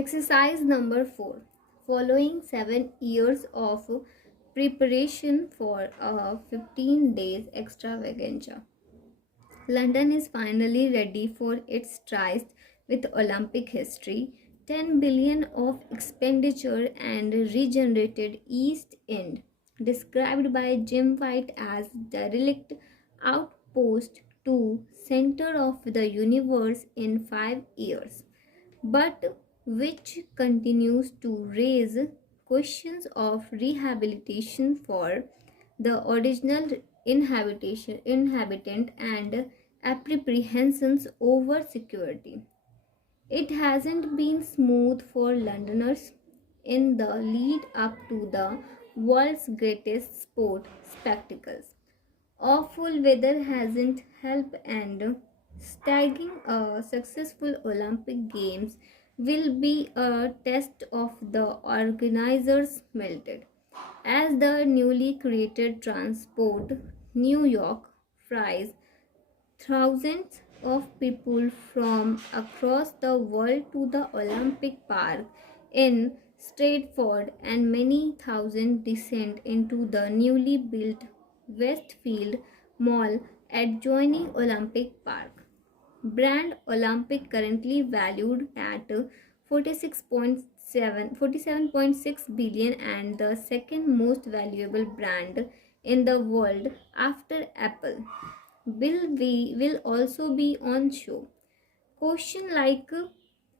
Exercise number 4. Following 7 years of preparation for a 15 days extravaganza, London is finally ready for its tryst with Olympic history, 10 billion of expenditure and regenerated East End, described by Jim White as derelict outpost to center of the universe in 5 years, but which continues to raise questions of rehabilitation for the original inhabitant and apprehensions over security. It hasn't been smooth for Londoners in the lead up to the world's greatest sport spectacles. Awful weather hasn't helped, and stagging a successful Olympic Games will be a test of the organizers' melted. As the newly created Transport New York fries thousands of people from across the world to the Olympic Park in Stratford, and many thousand descend into the newly built Westfield Mall adjoining Olympic Park. Brand Olympic currently valued at 47.6 billion and the second most valuable brand in the world after Apple. Will also be on show. Question like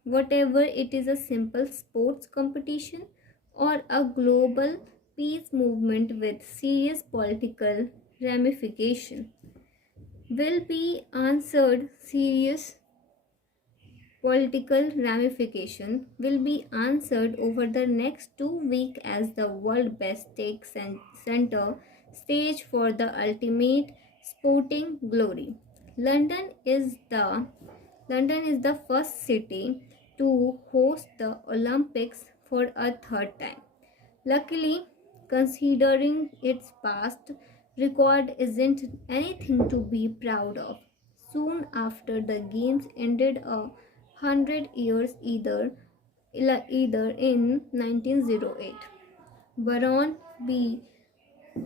whatever it is a simple sports competition or a global peace movement with serious political ramification will be answered serious political ramification will be answered over the next 2 weeks as the world best takes center stage for the ultimate sporting glory. London is the London is the first city to host the Olympics for a third time. Luckily, considering its past record isn't anything to be proud of. Soon after the games ended, 100 years either in 1908. Baron B.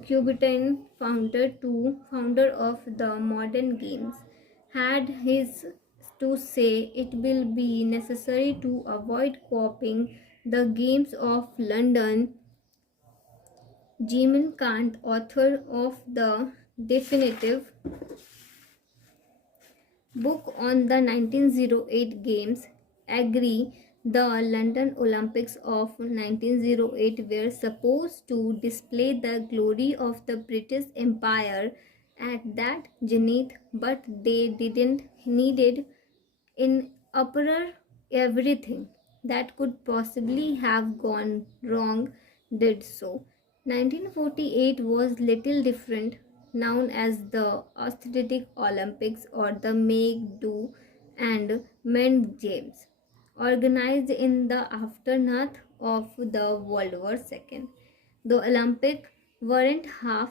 Coubertin, founder of the modern games, had his to say it will be necessary to avoid copying the games of London. Jimin Kant, author of the definitive book on the 1908 games, agree the London Olympics of 1908 were supposed to display the glory of the British Empire at that zenith, but they didn't needed in uproar everything that could possibly have gone wrong did so. 1948 was little different, known as the Aesthetic Olympics or the Make, Do and Mend Games, organized in the aftermath of the World War II. The Olympics weren't half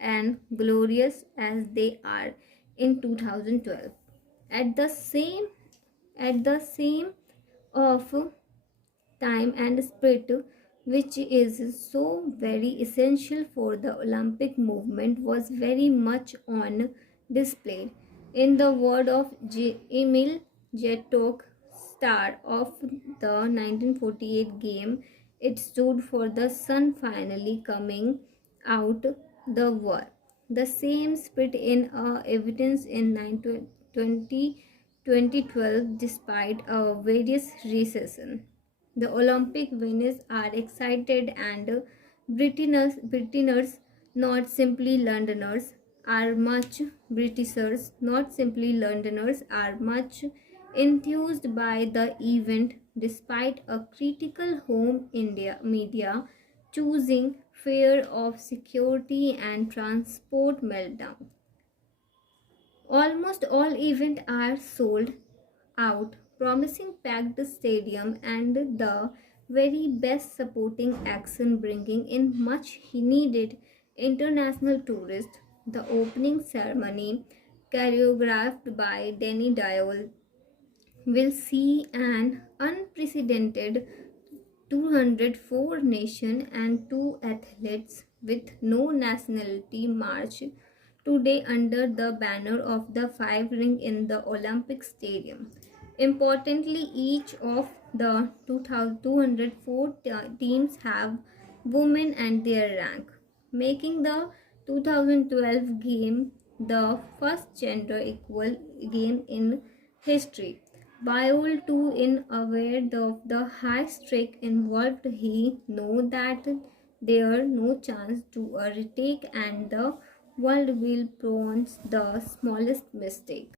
as glorious as they are in 2012. At the same of time and spirit which is so very essential for the Olympic movement was very much on display. In the word of Emil Jetok, star of the 1948 game, it stood for the sun finally coming out the war. The same spirit in evidence in 2012 despite a various recession. The Olympic winners are excited, and Britishers, not simply Londoners, are much Britishers, not simply Londoners, are much enthused by the event despite a critical home India media choosing fear of security and transport meltdown. Almost all events are sold out, promising packed stadium and the very best supporting action, bringing in much needed international tourists. The opening ceremony, choreographed by Danny Diol, will see an unprecedented 204 nation and 2 athletes with no nationality march today under the banner of the five ring in the Olympic Stadium. Importantly, each of the 2,204 teams have women and their rank, making the 2012 game the first gender equal game in history. Biol too in aware of the high stake involved, he know that there no chance to a retake and the world will pronounce the smallest mistake.